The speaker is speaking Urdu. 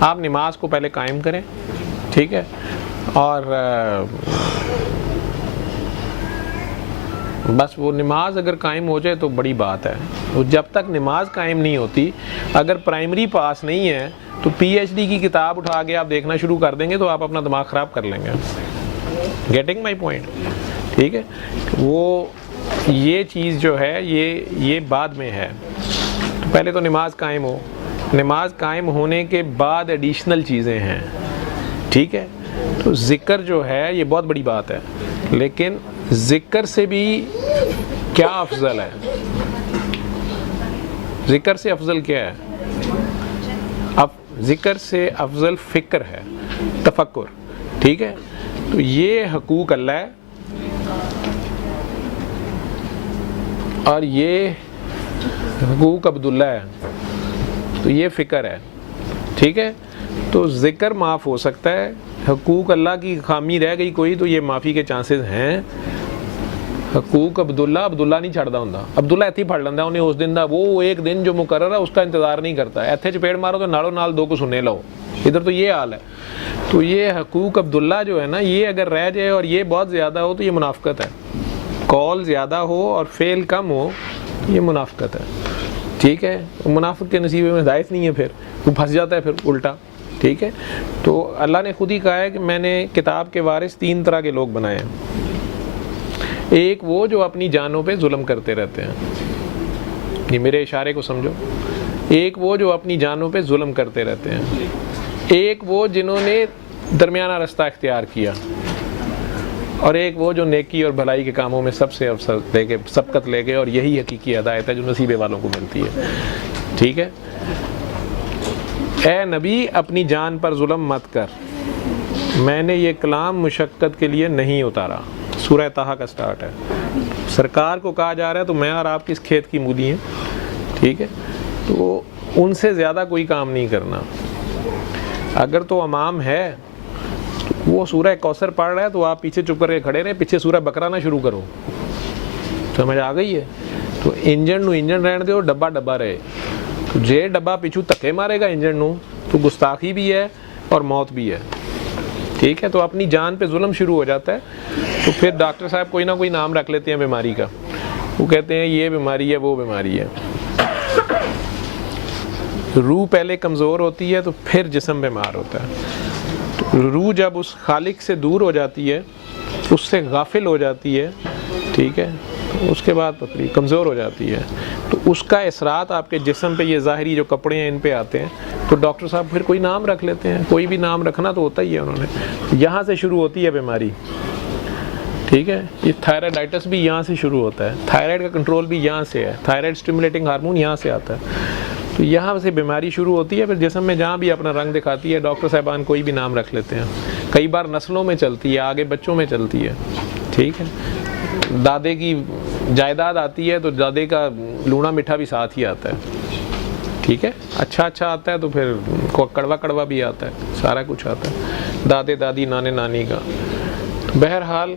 آپ نماز کو پہلے قائم کریں، ٹھیک ہے، اور بس وہ نماز اگر قائم ہو جائے تو بڑی بات ہے. وہ جب تک نماز قائم نہیں ہوتی، اگر پرائمری پاس نہیں ہے تو پی ایچ ڈی کی کتاب اٹھا کے آپ دیکھنا شروع کر دیں گے تو آپ اپنا دماغ خراب کر لیں گے. Getting my point? ٹھیک ہے، وہ یہ چیز جو ہے یہ بعد میں ہے. پہلے تو نماز قائم ہو، نماز قائم ہونے کے بعد ایڈیشنل چیزیں ہیں، ٹھیک ہے. تو ذکر جو ہے یہ بہت بڑی بات ہے، لیکن ذکر سے بھی کیا افضل ہے؟ ذکر سے افضل کیا ہے؟ اب ذکر سے افضل فکر ہے، تفکر، ٹھیک ہے. تو یہ حقوق اللہ ہے اور یہ حقوق عبداللہ ہے، تو یہ فکر ہے، ٹھیک ہے. تو ذکر معاف ہو سکتا ہے، حقوق اللہ کی خامی رہ گئی کوئی تو یہ معافی کے چانسز ہیں. حقوق عبداللہ نہیں چھڑدا ہوندا، عبداللہ ایتھے ہی پڑھ لیندا انہیں اس دن دا، وہ ایک دن جو مقرر ہے اس کا انتظار نہیں کرتا. ایتھے چپیڑ مارو تو نالوں نال دو کو سننے لو، ادھر تو یہ حال ہے. تو یہ حقوق عبداللہ جو ہے نا، یہ اگر رہ جائے اور یہ بہت زیادہ ہو تو یہ منافقت ہے. قول زیادہ ہو اور فعل کم ہو، یہ منافقت ہے، ٹھیک ہے. منافق کے نصیبے میں ہدایت نہیں ہے، پھر وہ پھنس جاتا ہے پھر الٹا، ٹھیک ہے. تو اللہ نے خود ہی کہا ہے کہ میں نے کتاب کے وارث 3 طرح کے لوگ بنائے ہیں. ایک وہ جو اپنی جانوں پہ ظلم کرتے رہتے ہیں، یہ میرے اشارے کو سمجھو. ایک وہ جو اپنی جانوں پہ ظلم کرتے رہتے ہیں. ایک وہ جنہوں نے درمیانہ رستہ اختیار کیا. اور ایک وہ جو نیکی اور بھلائی کے کاموں میں سب سے افضل لے کے سبقت لے گئے، اور یہی حقیقی ہدایت ہے جو نصیبے والوں کو ملتی ہے، ٹھیک ہے. اے نبی اپنی جان پر ظلم مت کر، میں نے یہ کلام مشقت کے لیے نہیں اتارا. سورہ طٰہٰ کا سٹارٹ ہے. سرکار کو کہا جا رہا ہے تو میں اور آپ کس کھیت کی مولی ہیں، ٹھیک ہے. تو ان سے زیادہ کوئی کام نہیں کرنا. اگر تو امام ہے تو وہ سورہ کوثر پڑھ رہا ہے تو آپ پیچھے چپ کر کے کھڑے رہے، پیچھے سورہ بقرہ نہ شروع کرو. سمجھ آ گئی ہے؟ تو انجن نو انجن رہن دو، ڈبا ڈبا رہے. جے ڈبا پیچھو تکے مارے گا انجن نو تو گستاخی بھی ہے اور موت بھی ہے، ٹھیک ہے. تو اپنی جان پہ ظلم شروع ہو جاتا ہے تو پھر ڈاکٹر صاحب کوئی نہ کوئی نام رکھ لیتے ہیں بیماری کا. وہ کہتے ہیں یہ بیماری ہے، وہ بیماری ہے. روح پہلے کمزور ہوتی ہے تو پھر جسم بیمار ہوتا ہے. تو روح جب اس خالق سے دور ہو جاتی ہے، اس سے غافل ہو جاتی ہے، ٹھیک ہے، تو اس کے بعد پتلی کمزور ہو جاتی ہے. تو اس کا اثرات آپ کے جسم پہ، یہ ظاہری جو کپڑے ہیں ان پہ آتے ہیں. تو ڈاکٹر صاحب پھر کوئی نام رکھ لیتے ہیں. کوئی بھی نام رکھنا تو ہوتا ہی ہے انہوں نے. یہاں سے شروع ہوتی ہے بیماری، ٹھیک ہے. یہ تھائرائڈائٹس بھی یہاں سے شروع ہوتا ہے. تھائرائڈ کا کنٹرول بھی یہاں سے ہے. تھائرائڈ سٹیمولیٹنگ ہارمون یہاں سے آتا ہے. تو یہاں سے بیماری شروع ہوتی ہے، پھر جسم میں جہاں بھی اپنا رنگ دکھاتی ہے. ڈاکٹر صاحبان کوئی بھی نام رکھ لیتے ہیں. کئی بار نسلوں میں چلتی ہے، آگے بچوں میں چلتی ہے، ٹھیک ہے. دادے کی جائیداد آتی ہے تو دادے کا لونا میٹھا بھی ساتھ ہی آتا ہے، ٹھیک ہے. اچھا آتا ہے تو پھر کڑوا بھی آتا ہے، سارا کچھ آتا ہے. دادے دادی نانے نانی کا. بہرحال